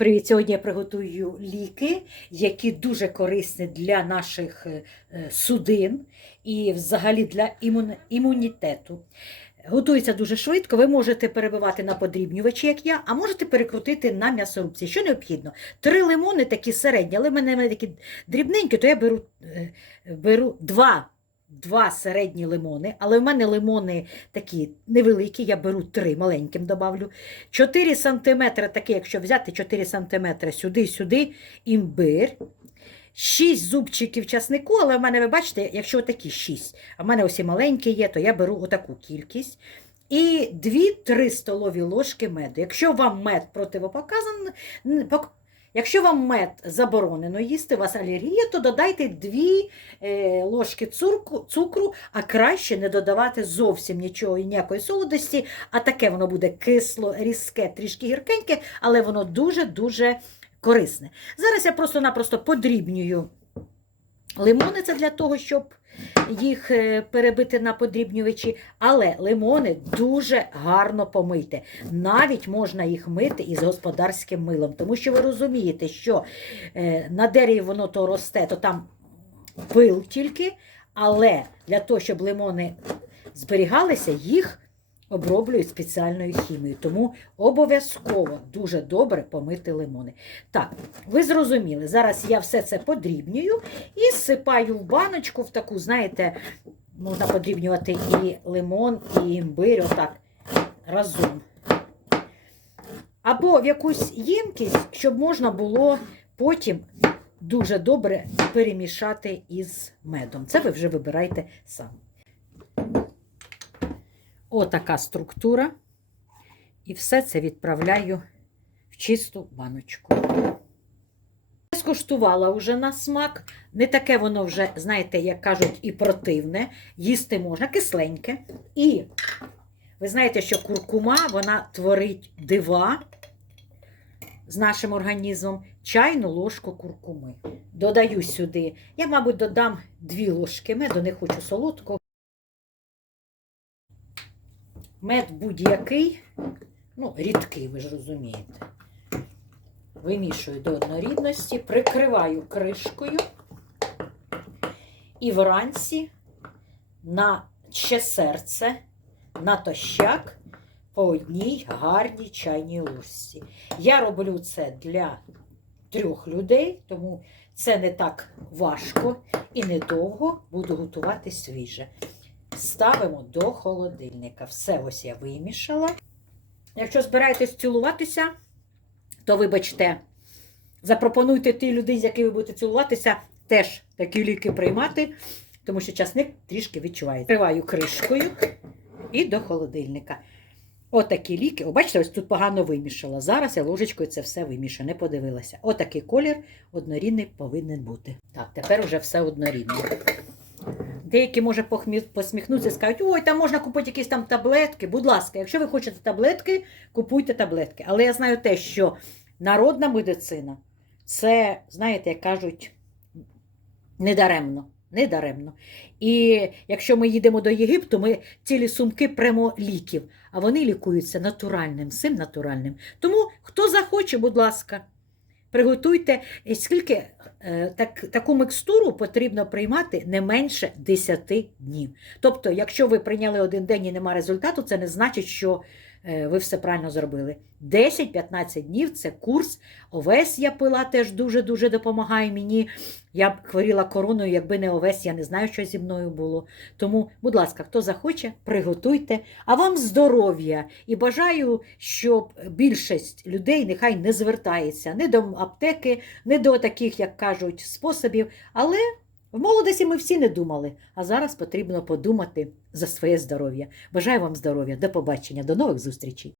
привіт! Сьогодні я приготую ліки, які дуже корисні для наших е, судин і взагалі для імунітету. Готується дуже швидко. Ви можете перебивати на подрібнювачі, як я, а можете перекрутити на м'ясорубці. Що необхідно? Три лимони такі середні, але в мене такі дрібненькі, то я беру, е, беру два. Два середні лимони, але в мене лимони такі невеликі, я беру три маленьким добавлю. 4 см, таке, якщо взяти 4 см сюди, сюди, імбир. 6 зубчиків часнику, але в мене, ви бачите, якщо такі 6, а в мене ось і маленькі є, то я беру отаку кількість. І 2-3 столові ложки меду. Якщо вам мед противопоказаний, якщо вам мед заборонено їсти, у вас алергія, то додайте 2 е, ложки цукру, а краще не додавати зовсім нічого і ніякої солодості, а таке воно буде кисло, різке, трішки гіркеньке, але воно дуже-дуже корисне. Зараз я просто-напросто подрібнюю лимони, це для того, щоб їх е, перебити на подрібнювачі, але лимони дуже гарно помити. Навіть можна їх мити із господарським милом, тому що ви розумієте, що е, на дереві воно то росте, то там пил тільки, але для того, щоб лимони зберігалися, їх оброблюють спеціальною хімією. Тому обов'язково дуже добре помити лимони. Так, ви зрозуміли, зараз я все це подрібнюю і сипаю в баночку в таку, знаєте, можна подрібнювати і лимон, і імбир, отак разом. Або в якусь ємкість, щоб можна було потім дуже добре перемішати із медом. Це ви вже вибирайте самі. Отака структура. І все це відправляю в чисту баночку. Я скуштувала вже на смак. Не таке воно вже, знаєте, як кажуть, і противне. Їсти можна, кисленьке. І ви знаєте, що куркума вона творить дива з нашим організмом. Чайну ложку куркуми. Додаю сюди. Я, мабуть, додам дві ложки меду, не хочу солодкого. Мед будь-який, ну, рідкий, ви ж розумієте. Вимішую до однорідності, прикриваю кришкою і вранці на ще серце, на тощак по одній гарній чайній ложці. Я роблю це для трьох людей, тому це не так важко і недовго буду готувати свіже. Ставимо до холодильника. Все ось я вимішала. Якщо збираєтесь цілуватися, то вибачте, запропонуйте тій людині, з якою ви будете цілуватися, теж такі ліки приймати, тому що часник трішки відчувається. Триваю кришкою і до холодильника. Отакі ліки. О, бачите, ось тут погано вимішала. Зараз я ложечкою це все вимішаю, не подивилася. Отакий колір однорідний повинен бути. Так, тепер уже все однорідне. Деякі, може, посміхнуться і скажуть, ой, там можна купити якісь там таблетки. Будь ласка, якщо ви хочете таблетки, купуйте таблетки. Але я знаю те, що народна медицина це, знаєте, як кажуть, недаремно. Недаремно. І якщо ми їдемо до Єгипту, ми цілі сумки прямо ліків, а вони лікуються натуральним, всім натуральним. Тому хто захоче, будь ласка, приготуйте, скільки е, так, таку микстуру потрібно приймати не менше 10 днів. Тобто, якщо ви прийняли один день і немає результату, це не значить, що ви все правильно зробили. 10-15 днів це курс. Овес я пила теж дуже-дуже допомагає мені. Я б хворіла короною, якби не овес, я не знаю, що зі мною було. Тому, будь ласка, хто захоче, приготуйте. А вам здоров'я і бажаю, щоб більшість людей нехай не звертається не до аптеки, не до таких, як кажуть, способів. Але в молодості ми всі не думали. А зараз потрібно подумати за своє здоров'я. Бажаю вам здоров'я, до побачення, до нових зустрічей.